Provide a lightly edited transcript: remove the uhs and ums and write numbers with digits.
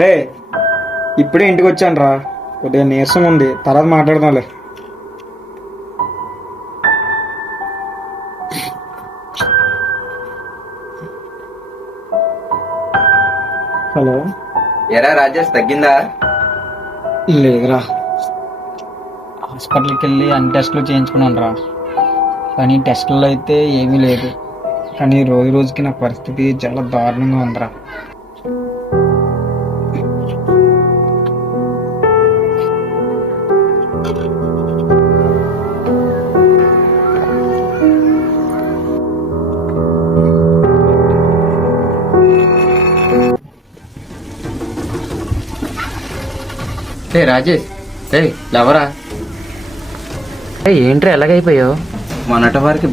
రే ఇప్పుడే ఇంటికి వచ్చాను రా, కొద్దిగా నీరసం ఉంది, తర్వాత మాట్లాడదాంలే. హలో. ఎరా రాజేష్, తగ్గిందా? లేదురా, హాస్పిటల్కి వెళ్ళి అన్ని టెస్టులు చేయించుకున్నాను రా, కానీ టెస్టుల్లో అయితే ఏమీ లేదు. కానీ రోజు రోజుకి నా పరిస్థితి చాలా దారుణంగా ఉందిరా. రాజేష్, లవరా ఏంట్రా ఎలాగైపోయావు? మొన్నటి వరకు